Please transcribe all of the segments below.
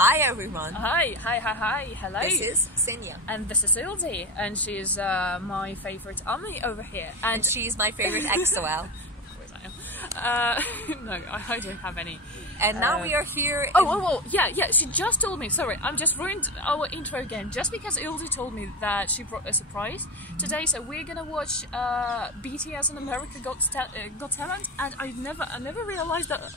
Hi everyone. Hi, hello. This is Ksenia. And this is Ildi, and she's my favourite Ami over here. And she's my favourite EXO-L. Of course I am. No, I don't have any. And now we are here. Yeah, she just told me, sorry, I'm just ruined our intro again, just because Ildi told me that she brought a surprise today, so we're gonna watch BTS and America Got Talent, and I never realised that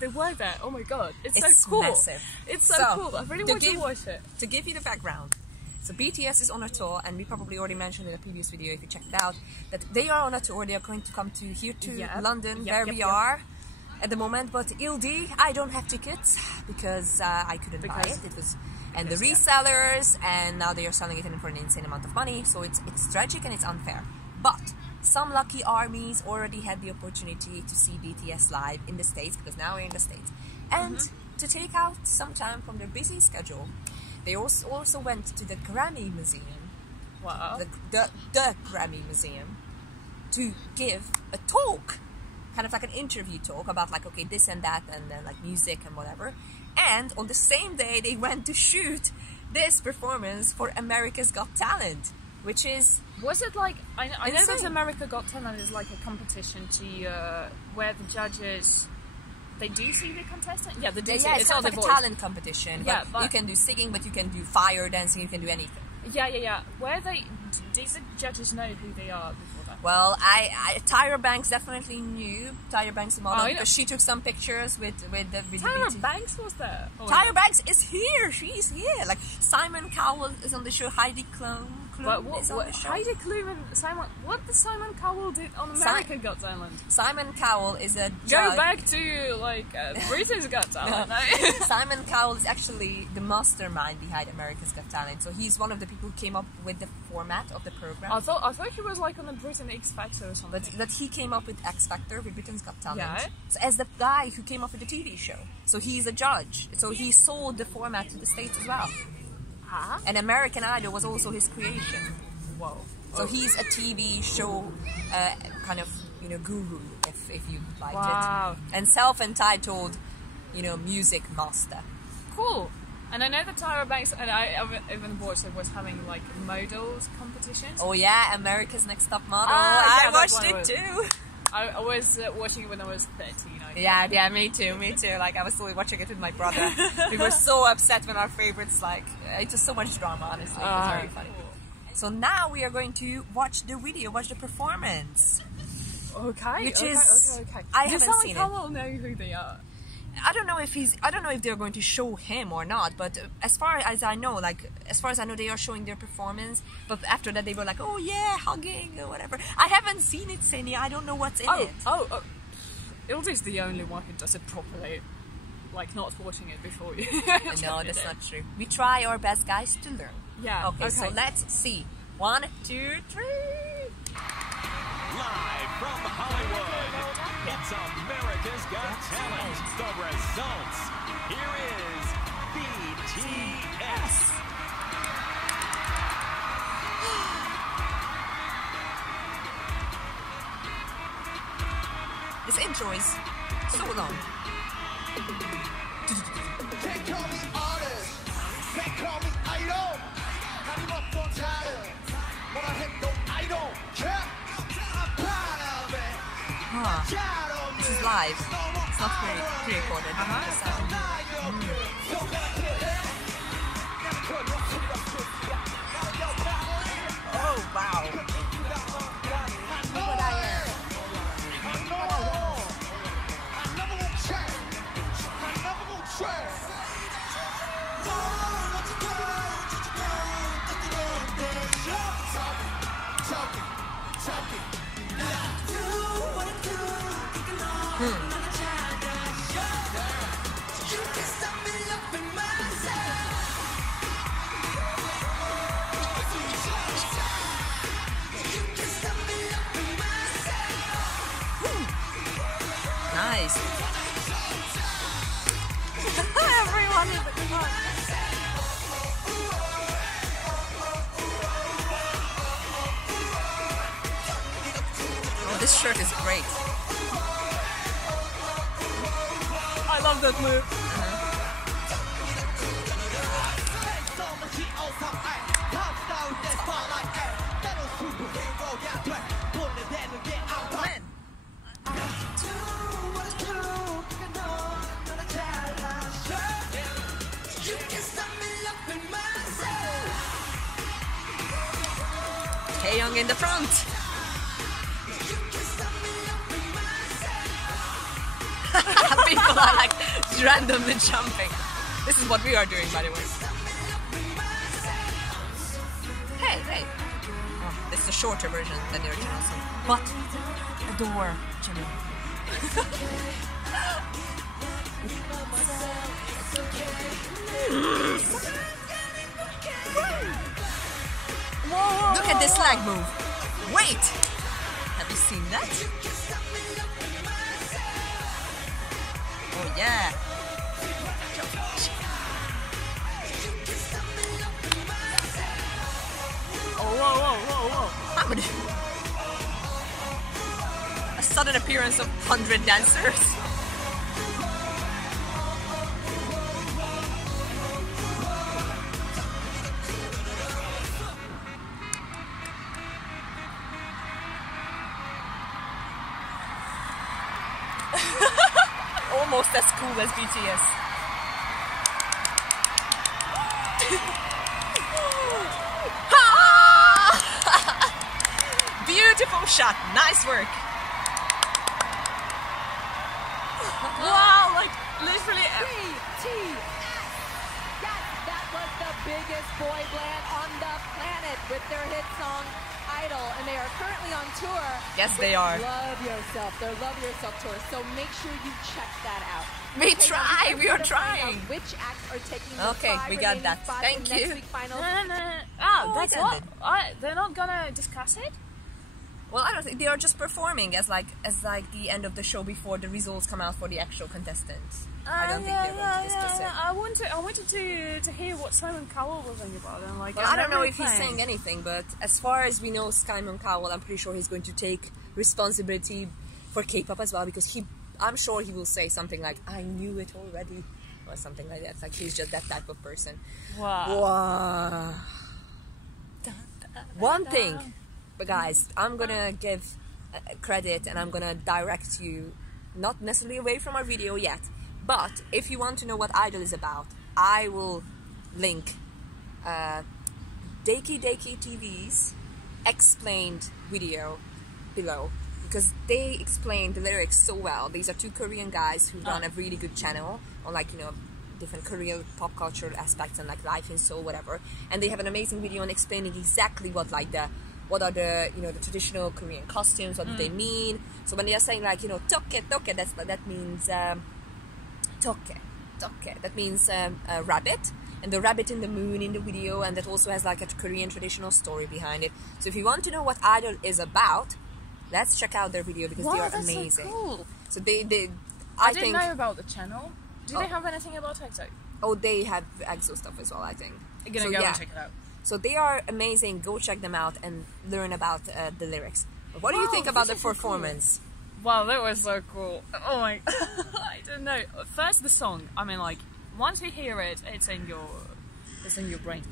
they were there. Oh my god, it's so cool. Massive. It's so cool, I really want to watch it. To give you the background, so BTS is on a tour, and we probably already mentioned in a previous video if you checked it out, that they are on a tour, they are going to come to London, where we are at the moment, but Ildi, I don't have tickets because I couldn't buy it. The resellers, and now they are selling it for an insane amount of money, so it's tragic and it's unfair. But some lucky armies already had the opportunity to see BTS live in the States, because now we're in the States, and to take out some time from their busy schedule, they also went to the Grammy Museum. Wow. The Grammy Museum, to give a talk, kind of like an interview talk about like, okay, this and that, and then like music and whatever. And on the same day they went to shoot this performance for America's Got Talent, which is... Was it like... I know that America Got Talent is like a competition to where the judges... They do see the contestant? Yeah, they do see it's kind of like a talent competition. Yeah, but you can do singing, but you can do fire dancing, you can do anything. Yeah. Where they... Did the judges know who they are before that? Well, Tyra Banks definitely knew. Tyra Banks, the model, because she took some pictures with the Tyra Banks was there? Tyra Banks is here! She's here! Like, Simon Cowell is on the show, Heidi Klum is on the show. Heidi Klum and Simon... What did Simon Cowell do on America Got Talent? Simon Cowell is a judge. Go back to, like, Britain's Got Talent. No. Simon Cowell is actually the mastermind behind America's Got Talent. So he's one of the people who came up with the format of the program. I thought he was like on the Britain X Factor or something. But he came up with X Factor, with Britain's Got Talent. Yeah. So as the guy who came up with the TV show. So he's a judge. So he sold the format to the States as well. Huh? And American Idol was also his creation. Whoa. So he's a TV show kind of, guru, if you like it. And self-entitled, music master. Cool. And I know that Tyra Banks, and I even watched it, was having like models competitions. Oh yeah, America's Next Top Model. I watched it too. I was watching it when I was 13. Yeah, me too. Like, I was still watching it with my brother. We were so upset when our favorites, like, it was so much drama, honestly. It was very funny. So now we are going to watch the video, watch the performance. Okay. Okay. I haven't seen it. I will know who they are. I don't know if they're going to show him or not, but as far as I know, they are showing their performance, but after that they were like, oh yeah, hugging or whatever. I haven't seen it, Ksenia. I don't know what's in it. Ildi's the only one who does it properly, like not watching it before you. No, that's not true. We try our best, guys, to learn. Yeah. Okay, so let's see. 1, 2, 3. Live from Hollywood, it's America's Got Talent. The results. Here is BTS. This intro is so long. Can't call me artist, can't call me idol. I'm up on title, but I hit no idol. This is live. It's not pre-recorded. Oh wow. Look what I am. Nice. Everyone is the good one. Oh, this shirt is great. I love that move. Taeyong in the front. People are like randomly jumping. This is what we are doing, by the way. Hey. Oh, this is a shorter version than the original song. But adore Jimmy. Look at this leg move. Wait! Have you seen that? Oh yeah. Oh, whoa. How many? A sudden appearance of 100 dancers. Almost as cool as BTS. Beautiful shot, nice work. Wow, like literally. BTS! Yes, that was the biggest boy band on the planet with their hit song Idol, and they are currently on tour. Yes, they are. Love Yourself, their Love Yourself tour. So make sure you check that out. We Okay, try, now we are to find out trying. Which acts are taking the Okay, 5 we got remaining that. spots Thank in you. next week's finals? Oh, that's I what? did. They're not gonna discuss it? Well, I don't think they are just performing as like the end of the show before the results come out for the actual contestants. I don't think they're going to discuss it. I wanted to hear what Simon Cowell was saying about it. And like, Well, I don't know if he's saying anything, but as far as we know, Simon Cowell, I'm pretty sure he's going to take responsibility for K-pop as well, because I'm sure he will say something like, "I knew it already," or something like that. Like he's just that type of person. Wow. One thing, but guys, I'm gonna give credit and I'm gonna direct you, not necessarily away from our video yet, but if you want to know what Idol is about, I will link Daiki TV's explained video below, because they explain the lyrics so well. These are two Korean guys who run a really good channel on, like, you know, different Korean pop culture aspects and like life in Seoul, whatever, and they have an amazing video on explaining exactly what are the, you know, the traditional Korean costumes, what do they mean. So when they are saying, like, you know, toke, that means toke, that means a rabbit, and the rabbit in the moon in the video, and that also has like a Korean traditional story behind it. So if you want to know what Idol is about, let's check out their video, because they are that's amazing. So cool. So they I think, didn't know about the channel. Do they have anything about EXO? oh, they have EXO stuff as well, I think. I'm gonna So, go yeah. and check it out. So they are amazing. Go check them out and learn about the lyrics. But what do you Wow, think about the this is so cool. performance? Wow, that was so cool. Oh my, I don't know. First the song, I mean, like, once you hear it, it's in your brain.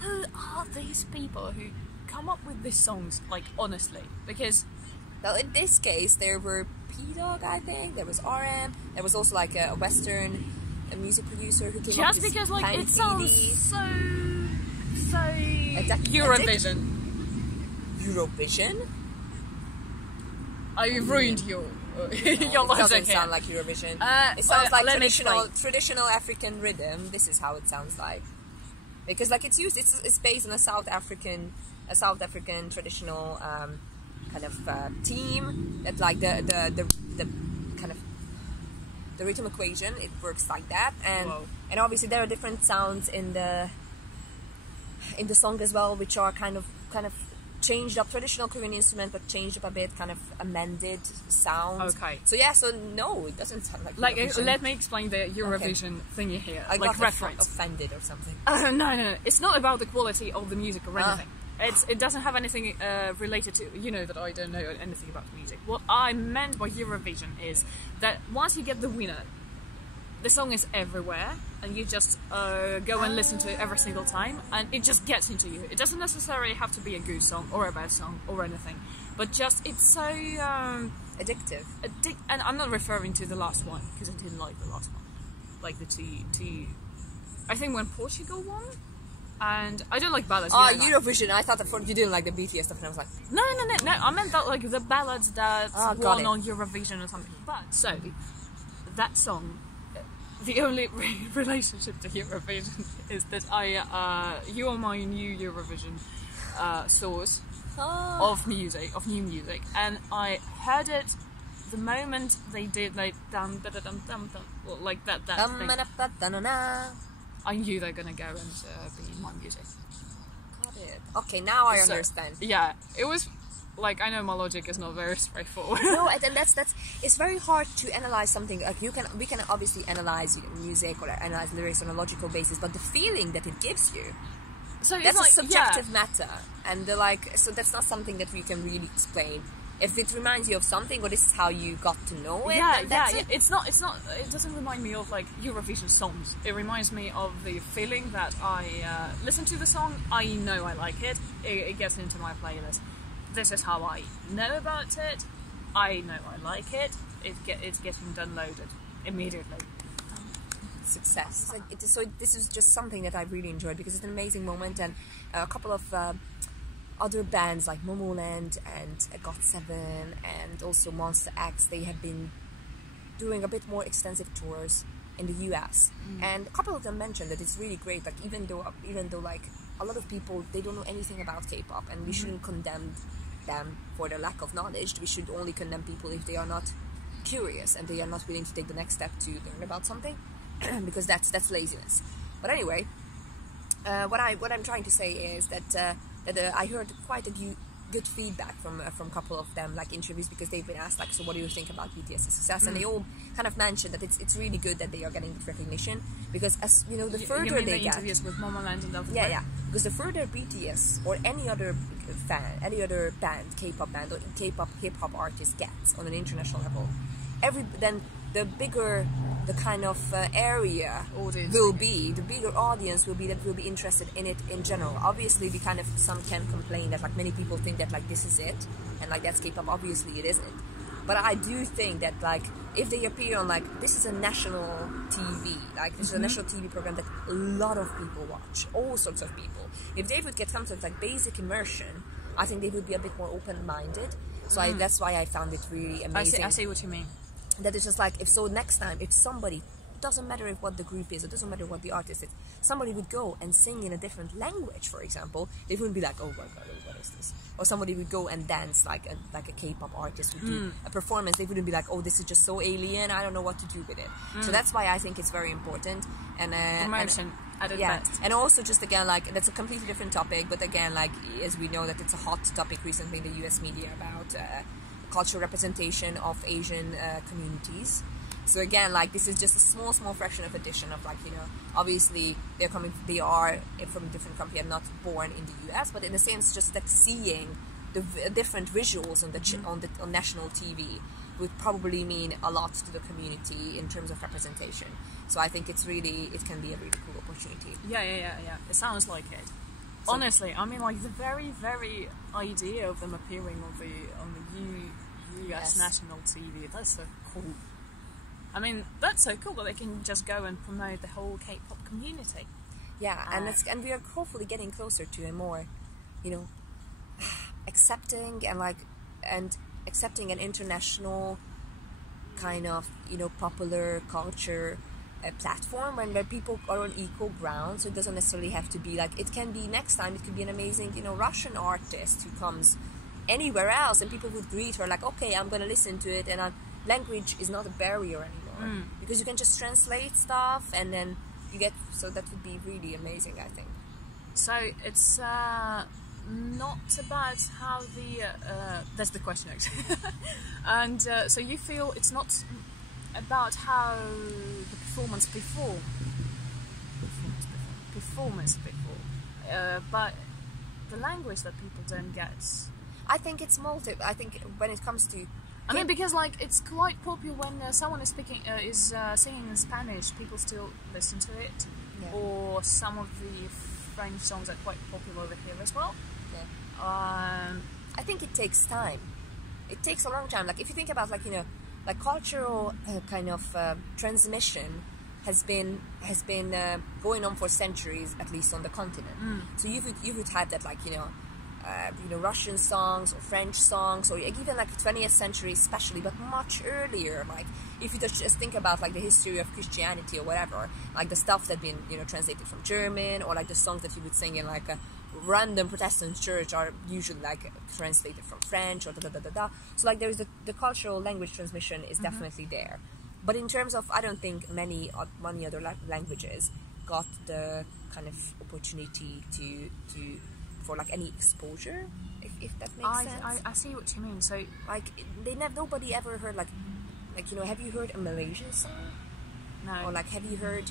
Who are these people who come up with these songs, like, honestly? Because, Well, in this case, there were P-Dog, I think. There was RM. There was also like a Western music producer who came up just with because, like, Pan it sounds CD. so Addict- Eurovision. Eurovision? I ruined your It logic doesn't here. sound like Eurovision. It well, sounds like let me explain. traditional African rhythm. This is how it sounds like, because like it's based on a South African traditional kind of theme, that like the kind of the rhythm equation, it works like that, and Whoa. and obviously there are different sounds in the song as well, which are kind of changed up, traditional Korean instrument, but changed up a bit, kind of amended sounds. Okay. So yeah, so no, it doesn't sound like Like, Eurovision. let me explain the Eurovision thingy here. I like got reference. offended or something. No. It's not about the quality of the music or anything. It doesn't have anything related to, you know, that I don't know anything about music. What I meant by Eurovision is that once you get the winner, the song is everywhere, and you just go and listen to it every single time, and it just gets into you. It doesn't necessarily have to be a good song or a bad song or anything, but just it's so Addictive. and I'm not referring to the last one, because I didn't like the last one, like the two. I think when Portugal won, and I don't like ballads. Oh, you know that. Eurovision. I thought that you didn't like the BTS stuff, and I was like, No. I meant that like the ballads that got won it. on Eurovision or something. But so that song, the only relationship to Eurovision is that you are my new Eurovision source of new music, and I heard it the moment they did like dum da da dum dum dum, well, like that thing. I knew they're gonna go and be my music. Got it. Okay, now I understand. Yeah, it was like, I know my logic is not very straightforward. No, and that's it's very hard to analyze something. Like we can obviously analyze music or analyze lyrics on a logical basis, but the feeling that it gives you, so that's like, a subjective matter, and so that's not something that we can really explain. If it reminds you of something, or this is how you got to know it, yeah. it. It's not. It doesn't remind me of like Eurovision songs. It reminds me of the feeling that I listen to the song. I know I like it. It gets into my playlist. This is how I know about it. I know I like it. It's getting downloaded immediately. Success. So this is just something that I really enjoyed because it's an amazing moment, and a couple of other bands like Momoland and GOT7 and also Monster X, they have been doing a bit more extensive tours in the US, and a couple of them mentioned that it's really great. Like even though like a lot of people, they don't know anything about K-pop, and we shouldn't condemn them for their lack of knowledge. We should only condemn people if they are not curious and they are not willing to take the next step to learn about something, because that's laziness. But anyway, what I'm trying to say is that I heard quite a good feedback from a couple of them, like interviews, because they've been asked like, so what do you think about BTS's success? And they all kind of mentioned that it's really good that they are getting this recognition, because as you know, the further you mean they the get, interviews with Momoland and other because the further BTS or any other band, K-pop band or K-pop hip-hop artist gets on an international level, then the bigger the kind of area audience will be, the bigger audience will be that will be interested in it in general. Obviously, some can complain that like many people think that like this is it and like that's K-pop. Obviously, it isn't. But I do think that like if they appear on like, this is a national TV, like this is a national TV program that a lot of people watch, all sorts of people. If they would get some sort of like basic immersion, I think they would be a bit more open-minded. So that's why I found it really amazing. I see what you mean. That it's just like, if next time, if somebody, doesn't matter if what the group is, it doesn't matter what the artist is, somebody would go and sing in a different language, for example, they wouldn't be like, oh my god, what is this? Or somebody would go and dance like a K-pop artist would do a performance, they wouldn't be like, oh, this is just so alien, I don't know what to do with it. So that's why I think it's very important. And promotion at its best. And also just again, like, that's a completely different topic, but again, like, as we know that it's a hot topic recently in the US media about cultural representation of Asian communities. So again, like, this is just a small fraction of addition of, like, you know, obviously they are from a different country and not born in the US, but in a sense, just like seeing the different visuals on national TV would probably mean a lot to the community in terms of representation. So I think it can be a really cool opportunity. Yeah. It sounds like it. So, honestly, I mean, like, the very, very idea of them appearing on the US national TV, that's so cool. I mean, that's so cool that they can just go and promote the whole K-pop community. Yeah, and we are hopefully getting closer to a more, you know, accepting an international kind of, you know, popular culture platform where people are on equal ground. So it doesn't necessarily have to be like, it can be next time, it could be an amazing, you know, Russian artist who comes anywhere else and people would greet her like, okay, I'm gonna listen to it, and language is not a barrier anymore because you can just translate stuff and then you get, so that would be really amazing, I think. So it's not about how that's the question actually. And so you feel it's not about how the performance before, but the language that people don't get. I think it's I think when it comes to, I mean, because like it's quite popular when someone is singing in Spanish, people still listen to it. Yeah. Or some of the French songs are quite popular over here as well. Yeah. I think it takes time. It takes a long time. Like if you think about, like, you know, like cultural kind of transmission has been going on for centuries, at least on the continent. So you would have that, like, Russian songs or French songs, or even like 20th century especially, but much earlier. Like if you just think about like the history of Christianity or whatever, like the stuff that been translated from German, or like the songs that you would sing in like a random Protestant church are usually like translated from French or da. So like there's the cultural language transmission is definitely there. But in terms of, I don't think many other languages got the kind of opportunity to for like any exposure, if that makes sense. I see what you mean. So like nobody ever heard like have you heard a Malaysian song? No. Or like have you heard,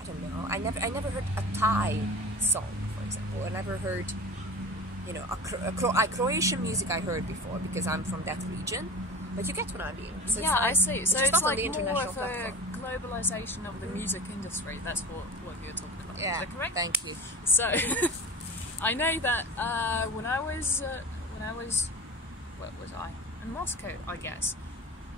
I don't know, I never heard a Thai song, for example. I never heard Croatian music I heard before because I'm from that region. But you get what I mean. So yeah, I see. So it's like more of a globalisation of the music industry. That's what you're talking about. Yeah, is that correct? Thank you. So I know that when I was what was I in Moscow, I guess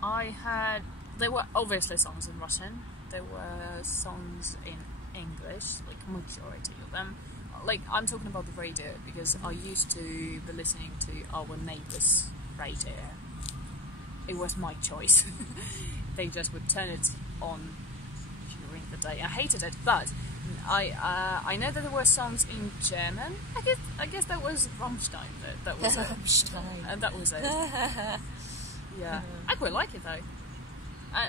there were obviously songs in Russian. There were songs in English, like majority of them. Like I'm talking about the radio because I used to be listening to our neighbours' radio. It was my choice. They just would turn it on during the day. I hated it, but I know that there were songs in German. I guess that was Rammstein. That was it. Rammstein. That was it. Yeah, I quite like it though.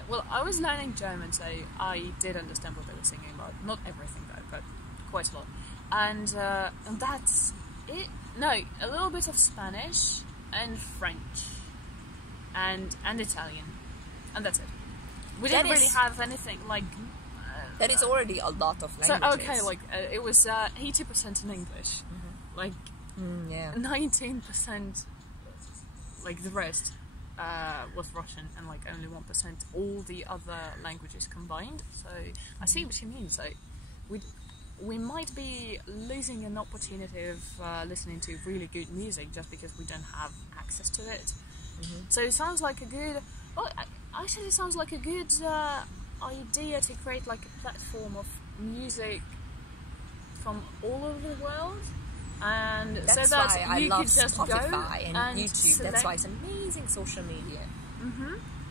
Well, I was learning German, so I did understand what they were singing about. Not everything though, but quite a lot. And that's it. No, a little bit of Spanish and French. And Italian, and that's it. We didn't really have anything like. That is already a lot of languages. So okay, like it was 80% in English, like 19%, like the rest was Russian, and like only 1% all the other languages combined. So I see what you mean. So we might be losing an opportunity of listening to really good music just because we don't have access to it. So it sounds like a good. Well, actually, it sounds like a good idea to create like a platform of music from all over the world, and that's so that why I you love could just Spotify go and YouTube. Select. That's why it's amazing social media.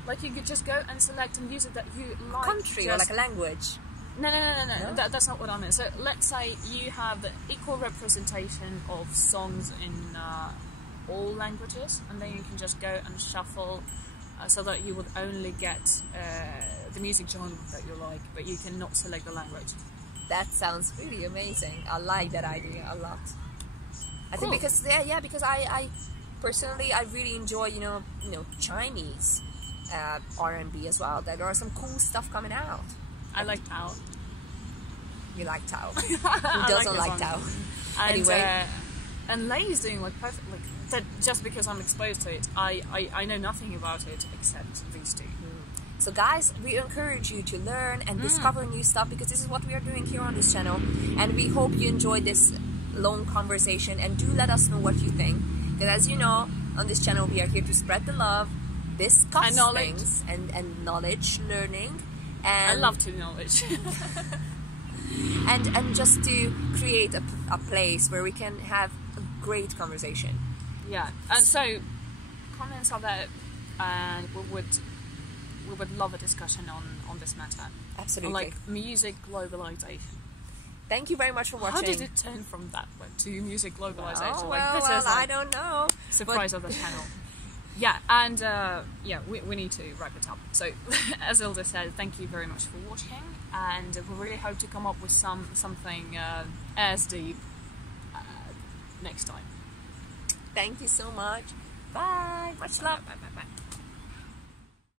Like you could just go and select a music that you like. Country or like a language. No. That's not what I mean. So let's say you have the equal representation of songs in all languages, and then you can just go and shuffle so that you would only get the music genre that you like, but you cannot select the language. That sounds really amazing. I like that idea a lot. I think because I personally I really enjoy Chinese R&B as well. There are some cool stuff coming out. I like Tao. You like Tao? Who doesn't like Tao? Anyway, and Lei is doing like perfect. Like that, just because I'm exposed to it, I know nothing about it except these two. So guys, we encourage you to learn and discover new stuff, because this is what we are doing here on this channel, and we hope you enjoyed this long conversation, and do let us know what you think, because as you know, on this channel we are here to spread the love, discuss things and knowledge, learning, and I love to knowledge. and just to create a place where we can have a great conversation. Yeah, and so comments are there, and we would love a discussion on this matter. Absolutely. On like music globalisation. Thank you very much for watching. How did it turn from that to music globalisation? Oh, like, well, I don't know. Surprise of the channel. Yeah, and we need to wrap it up. So, as Ildi said, thank you very much for watching, and we really hope to come up with something as deep next time. Thank you so much. Bye. Much love. Bye.